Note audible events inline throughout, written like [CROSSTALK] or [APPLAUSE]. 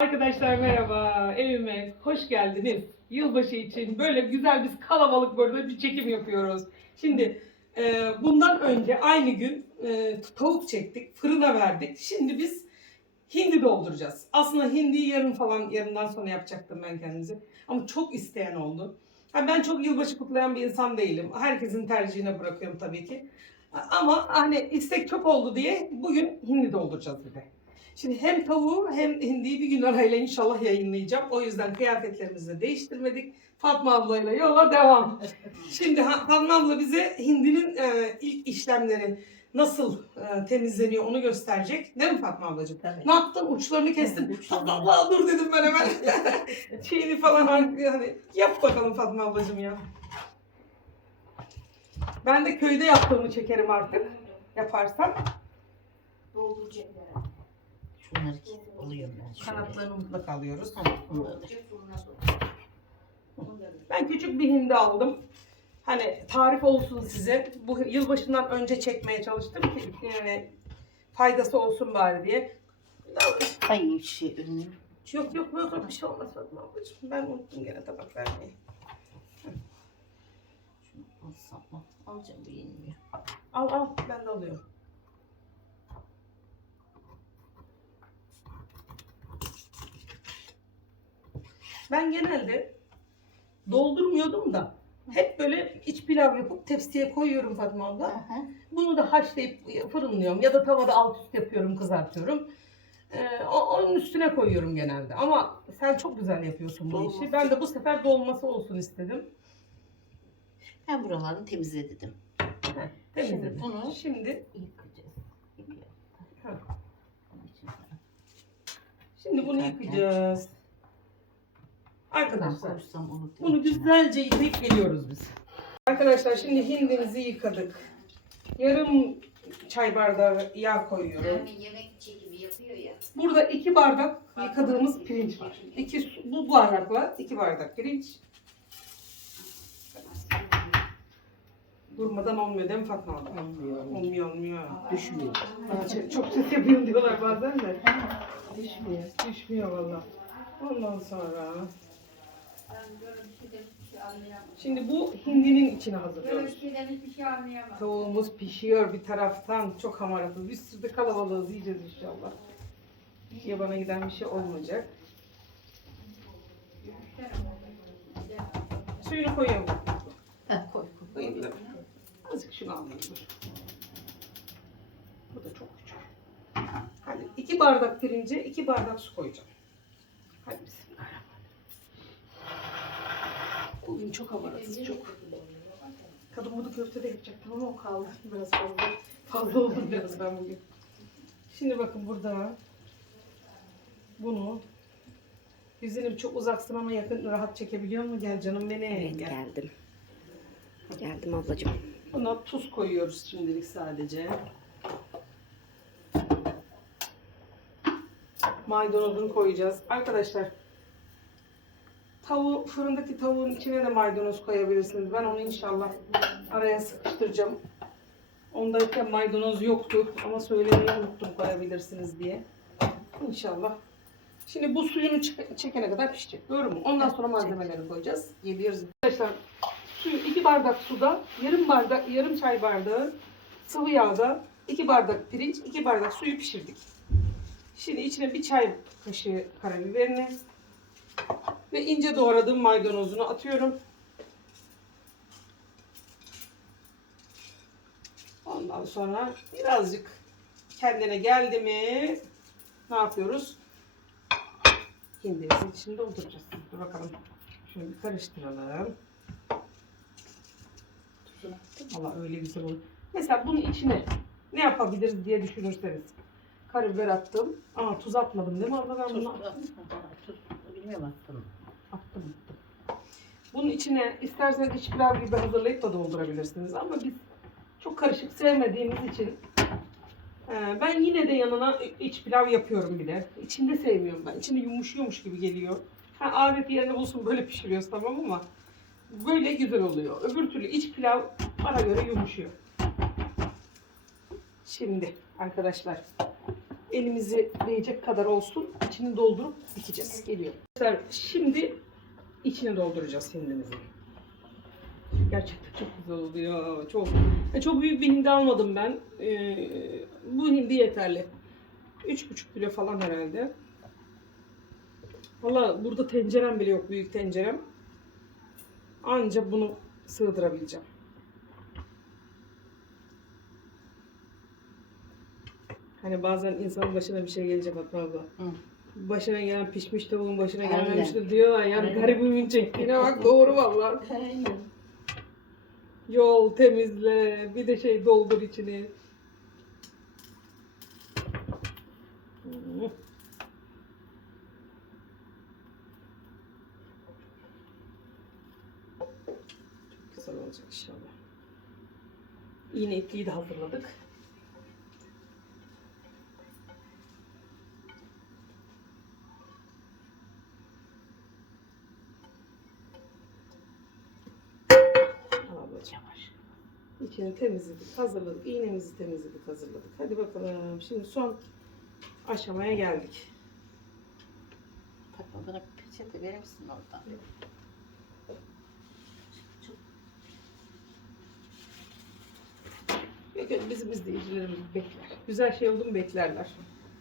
Arkadaşlar merhaba, evime hoş geldiniz. Yılbaşı için böyle güzel biz kalabalık burada bir çekim yapıyoruz. Şimdi e, bundan önce aynı gün e, tavuk çektik, fırına verdik. Şimdi biz hindi dolduracağız. Aslında hindiyi yarın falan, yarından sonra yapacaktım ben kendimize. Ama çok isteyen oldu. Ha, ben çok yılbaşı kutlayan bir insan değilim. Herkesin tercihine bırakıyorum tabii ki. Ama hani istek çok oldu diye bugün hindi dolduracağız bir de. Şimdi hem tavuğu hem hindiyi bir gün arayla inşallah yayınlayacağım. O yüzden kıyafetlerimizi de değiştirmedik. Fatma ablayla yola devam. [LAUGHS] Şimdi Fatma abla bize hindinin e, ilk işlemleri nasıl e, temizleniyor onu gösterecek. Değil mi Fatma ablacığım? Tabii. Ne yaptın? Uçlarını kestin. Fatma abla dur dedim ben hemen. [LAUGHS] Şeyini falan hani yap bakalım Fatma ablacığım ya. Ben de köyde yaptığımı çekerim artık. Yaparsam. Herhalde. Şunları şöyle. Kanatlarını mutlaka alıyoruz. Ha, bunları. Bir- Ben küçük bir hindi aldım. Hani tarif olsun size. Bu yılbaşından önce çekmeye çalıştım ki yani faydası olsun bari diye. Ay şey önüm. Yok yok yok bir şey olmaz Fatma ablacığım. Ben unuttum gene tabak vermeyi. Şunu alsam mı? Alacağım bu yenmiyor. Al al ben de alıyorum. Ben genelde doldurmuyordum da hep böyle iç pilav yapıp tepsiye koyuyorum Fatma abla. Aha. Bunu da haşlayıp fırınlıyorum ya da tavada alt üst yapıyorum, kızartıyorum. Ee, onun üstüne koyuyorum genelde. Ama sen çok güzel yapıyorsun bu Dolması. işi. Ben de bu sefer dolması olsun istedim. Ben buralarını temizledim. Heh, temizledim. Şimdi bunu- Şimdi, Yıkayacağız. Şimdi bunu Yıkarken. yıkayacağız. Arkadaşlar bunu güzelce yıkayıp geliyoruz biz. Arkadaşlar şimdi hindimizi yıkadık. Yarım çay bardağı yağ koyuyorum. Yani yemek çekimi yapıyor ya. Burada iki bardak yıkadığımız pirinç var. İki bu bardakla iki bardak pirinç. Durmadan olmuyor değil mi Fatma abla? Olmuyor. Olmuyor olmuyor. Düşmüyor. Aa, Çok ses yapıyorum diyorlar bazen de. Düşmüyor. Düşmüyor valla. Ondan sonra şimdi bu hindinin içine hazırlıyoruz. Tavuğumuz pişiyor bir taraftan. Çok hamaratız. Bir sürü de kalabalığız yiyeceğiz inşallah. Yabana giden bir şey olmayacak. Suyunu koyuyorum. Ha, koy koy. Da. Azıcık şunu alayım. Bu da çok küçük. Hadi iki bardak pirince iki bardak su koyacağım. Hadi bismillahirrahmanirrahim. Bugün çok hamaratız çok. Kadın budu köfte de yapacaktım ama o kaldı. Biraz fazla. Fazla oldu biraz ben bugün. Şimdi bakın burada bunu Yüzünüm çok uzaksın ama yakın rahat çekebiliyor mu? Gel canım beni. Evet Gel. geldim. Geldim ablacığım. Buna tuz koyuyoruz şimdilik sadece. Maydanozunu koyacağız. Arkadaşlar tavuğu fırındaki tavuğun içine de maydanoz koyabilirsiniz. Ben onu inşallah araya sıkıştıracağım. Ondayken maydanoz yoktu ama söylemeyi unuttum koyabilirsiniz diye. İnşallah. Şimdi bu suyunu çekene kadar pişecek. Doğru mu? Ondan sonra malzemeleri koyacağız. Geliyoruz. Arkadaşlar suyu iki bardak suda, yarım bardak, yarım çay bardağı sıvı yağda, iki bardak pirinç, iki bardak suyu pişirdik. Şimdi içine bir çay kaşığı karabiberini ve ince doğradığım maydanozunu atıyorum. Ondan sonra birazcık kendine geldi mi ne yapıyoruz? Hindimizin içinde dolduracağız. Dur bakalım. Şöyle bir karıştıralım. Valla öyle güzel olur. Mesela bunun içine ne yapabiliriz diye düşünürseniz. Karabiber attım. Ama tuz atmadım değil mi abla ben Tuz bunu bana. Tuz. Bilmiyorum attım. attım. Bunun içine isterseniz iç pilav gibi hazırlayıp da doldurabilirsiniz. Ama biz çok karışık sevmediğimiz için e, ben yine de yanına iç pilav yapıyorum bir de. İçinde sevmiyorum ben. İçinde yumuşuyormuş gibi geliyor. Ha, adet yerine bulsun böyle [LAUGHS] pişiriyoruz tamam ama böyle güzel oluyor. Öbür türlü iç pilav bana göre yumuşuyor. Şimdi arkadaşlar elimizi değecek kadar olsun. İçini doldurup dikeceğiz. Geliyor. Şimdi içine dolduracağız hindimizi. Gerçekten çok güzel oluyor. Çok çok büyük bir hindi almadım ben. Ee, bu hindi yeterli. 3,5 kilo falan herhalde. Valla burada tencerem bile yok. Büyük tencerem. Anca bunu sığdırabileceğim. Hani bazen insanın başına bir şey gelecek Fatma abla. Hı. Başına gelen pişmiş tavuğun başına Aynen. gelmemiştir diyorlar. Yani Aynen. garibimin çektiğine bak doğru vallahi. Aynen. Yol temizle, bir de şey doldur içini. Çok güzel olacak inşallah. Yine etliyi de hazırladık. Al ablacığım. Yavaş. İçini temizledik, hazırladık. İğnemizi temizledik, hazırladık. Hadi bakalım. Şimdi son aşamaya geldik. Fatma bana peçete verir misin oradan? Bakın Bizim izleyicilerimiz bekler. Güzel şey oldu mu beklerler.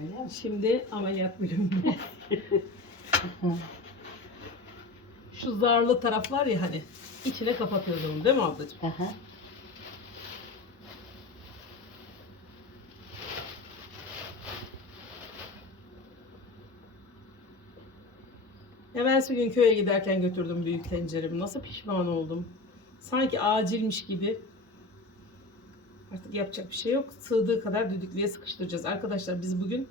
Öyle mi? Şimdi ameliyat bölümünde. [LAUGHS] Şu zarlı taraf var ya hani. içine kapatıyoruz onu değil mi ablacığım? Aha. Evvelsi gün köye giderken götürdüm büyük tenceremi. Nasıl pişman oldum. Sanki acilmiş gibi. Artık yapacak bir şey yok. Sığdığı kadar düdüklüye sıkıştıracağız. Arkadaşlar biz bugün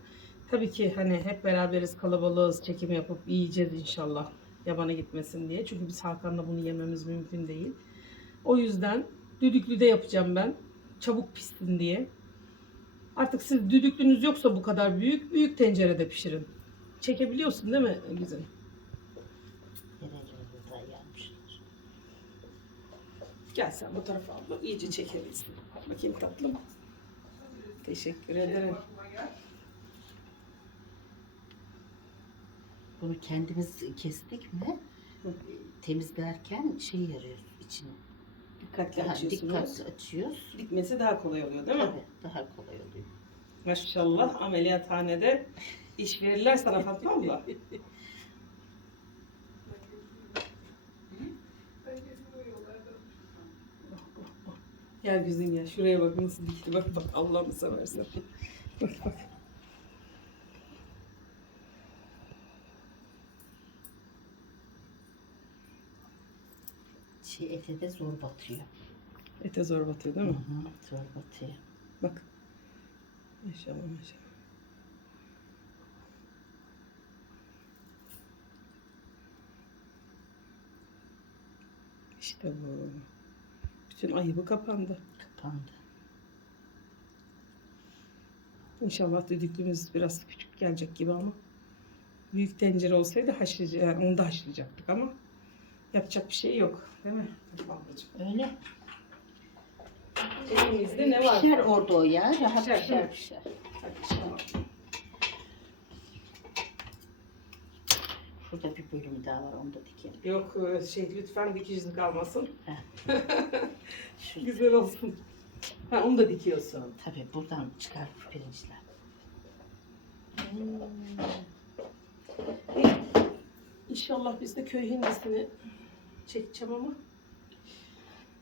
tabii ki hani hep beraberiz kalabalığız. Çekim yapıp yiyeceğiz inşallah. Yabana gitmesin diye. Çünkü biz Hakan'la bunu yememiz mümkün değil. O yüzden düdüklüde yapacağım ben. Çabuk pişsin diye. Artık siz düdüklünüz yoksa bu kadar büyük, büyük tencerede pişirin. Çekebiliyorsun değil mi güzel? Gel sen bu tarafa abla. iyice. Bak Bakayım tatlım. Teşekkür ederim. Bunu kendimiz kestik mi? Temizlerken şey yarıyoruz içine. Dikkatli Daha açıyorsunuz. dikkatli açıyoruz. Dikmesi daha kolay oluyor değil mi? Tabii daha kolay oluyor. Maşallah ameliyathanede iş verirler sana Fatma abla. [LAUGHS] Gel güzüm ya şuraya bak nasıl dikti bak bak Allah'ını seversen. bak bak. Şey ete de zor batıyor. Ete zor batıyor değil mi? Hı hı, zor batıyor. Bak. Maşallah maşallah. İşte bu. Bütün ayıbı kapandı. Kapandı. İnşallah düdüklümüz biraz küçük gelecek gibi ama büyük tencere olsaydı haşlayacak, yani onu da haşlayacaktık ama yapacak bir şey yok. Değil mi? Öyle. Elimizde ne var? Pişer orada o ya. Rahat Pişer, pişer pişer. Hadi inşallah. Şurada bir bölüm daha var onu da dikelim. Yok e, şey lütfen dikişli kalmasın. [LAUGHS] Şu, Güzel olsun. Ha onu da dikiyorsun. tabii buradan çıkar pirinçler. İnşallah biz de köy hindisini çekeceğim ama.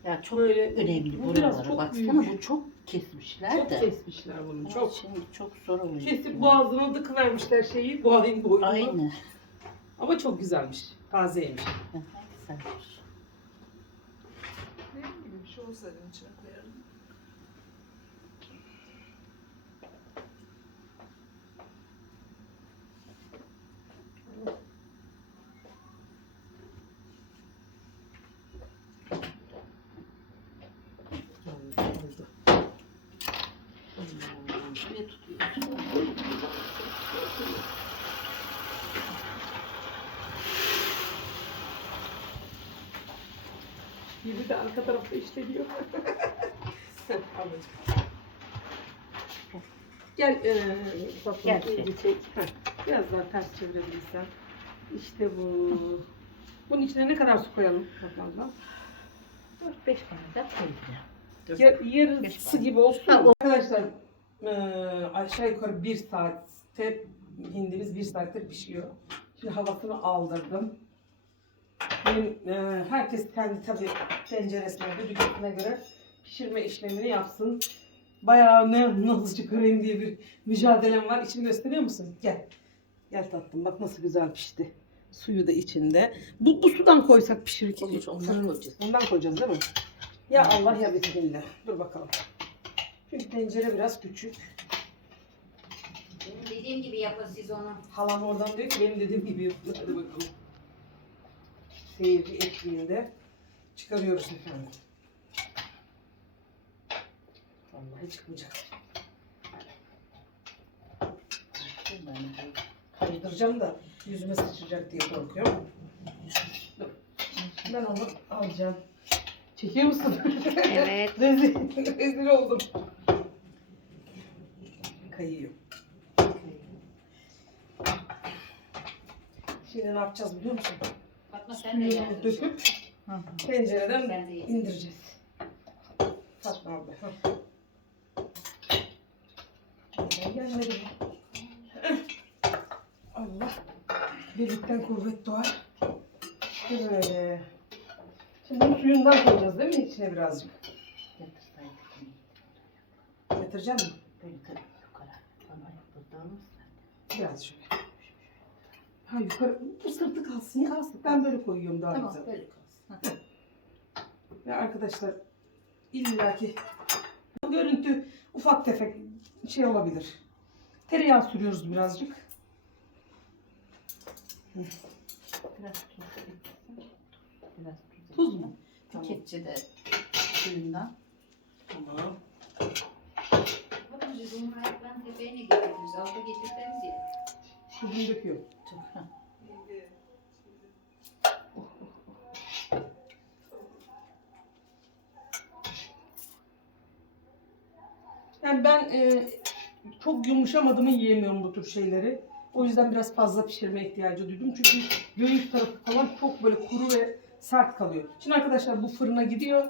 Ya çok Böyle- önemli bu biraz buralara çok baksana büyük. bu çok kesmişler Çok de. kesmişler bunu. Çok. Çok. Şimdi çok zor oluyor. Kesip boğazına dıkıvermişler şeyi. Boğayın boynuna. Aynı. Ama çok güzelmiş. Tazeymiş. Aha, güzelmiş. Ne gibi bir şey olsaydı de arka tarafta işleniyor. Ablacığım. [LAUGHS] Gel e, Gel. iyice çek. Heh, Biraz daha ters çevirebilirsen. İşte bu. Bunun içine ne kadar su koyalım abla? 4-5 bardak koyacağım. Ya, yarısı gibi olsun. Ha, mu? Arkadaşlar e, aşağı yukarı bir saatte hindimiz bir saatte pişiyor. Şimdi havasını aldırdım. Benim, e, herkes kendi tabii tenceresine, düdüklüsüne göre pişirme işlemini yapsın. Bayağı ne nasıl çıkarayım diye bir mücadelem var. İçini gösteriyor musun? Gel. Gel tatlım bak nasıl güzel pişti. Suyu da içinde. Bu, bu sudan koysak pişirir. Olur, ondan koyacağız. Ondan koyacağız değil mi? Ya Allah ya Bismillah. Dur bakalım. Çünkü tencere biraz küçük. Benim dediğim gibi yapın siz onu. Halam oradan diyor ki benim dediğim gibi yapın. Hadi bakalım. Seyirci eşliğinde çıkarıyoruz efendim. Vallahi çıkmayacak. Kaydıracağım da yüzüme sıçrayacak diye korkuyorum. Ben onu alacağım. Çekiyor musun? Evet. [LAUGHS] rezil, rezil oldum. Kayıyor. Şimdi ne yapacağız biliyor musun? Fatma sen de döküp tencereden Ben de indireceğiz. Fatma abla. Neden gelmedi bu? Allah. Birlikten kuvvet doğar. Böyle. Şimdi bunun suyundan koyacağız değil mi içine birazcık? Yatıracak mısın? Biraz şöyle. Ha yukarı. Kalsın ya. Ben böyle koyuyorum daha Tamam güzel. böyle kalsın. Ya arkadaşlar illaki bu görüntü ufak tefek şey olabilir. Tereyağı sürüyoruz birazcık. Biraz tuz eklesin. Biraz tuz. Tuz mu? Bir kepçe de suyundan. Tamam. Onu hayattan tepeye ne getirdiniz? Alta getirdiniz ya. Tuzunu döküyorum. Çok. ha. Yani ben e, çok yumuşamadığımı yiyemiyorum bu tür şeyleri. O yüzden biraz fazla pişirme ihtiyacı duydum. Çünkü göğüs tarafı falan çok böyle kuru ve sert kalıyor. Şimdi arkadaşlar bu fırına gidiyor.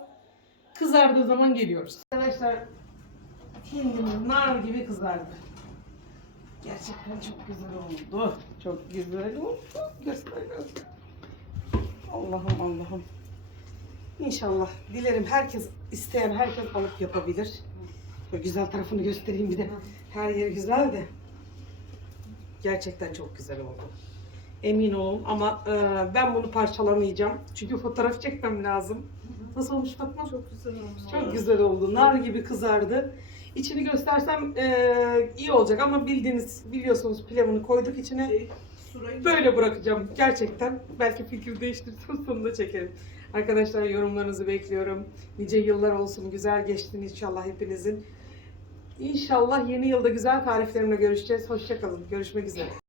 Kızardığı zaman geliyoruz. Arkadaşlar hindimiz nar gibi kızardı. Gerçekten çok güzel oldu. Çok güzel oldu. Göster göster. Allah'ım Allah'ım. İnşallah. Dilerim herkes isteyen herkes alıp yapabilir. Güzel tarafını göstereyim bir de. Her yer güzel de. Gerçekten çok güzel oldu. Emin olun ama e, ben bunu parçalamayacağım. Çünkü fotoğraf çekmem lazım. Nasıl olmuş Fatma? Çok güzel olmuş. Çok güzel oldu. Nar gibi kızardı. İçini göstersem e, iyi olacak ama bildiğiniz biliyorsunuz pilavını koyduk içine. Böyle bırakacağım gerçekten. Belki fikir değiştirsem sonunda çekerim. Arkadaşlar yorumlarınızı bekliyorum. Nice yıllar olsun. Güzel geçtin inşallah hepinizin. İnşallah yeni yılda güzel tariflerimle görüşeceğiz. Hoşçakalın. Görüşmek üzere.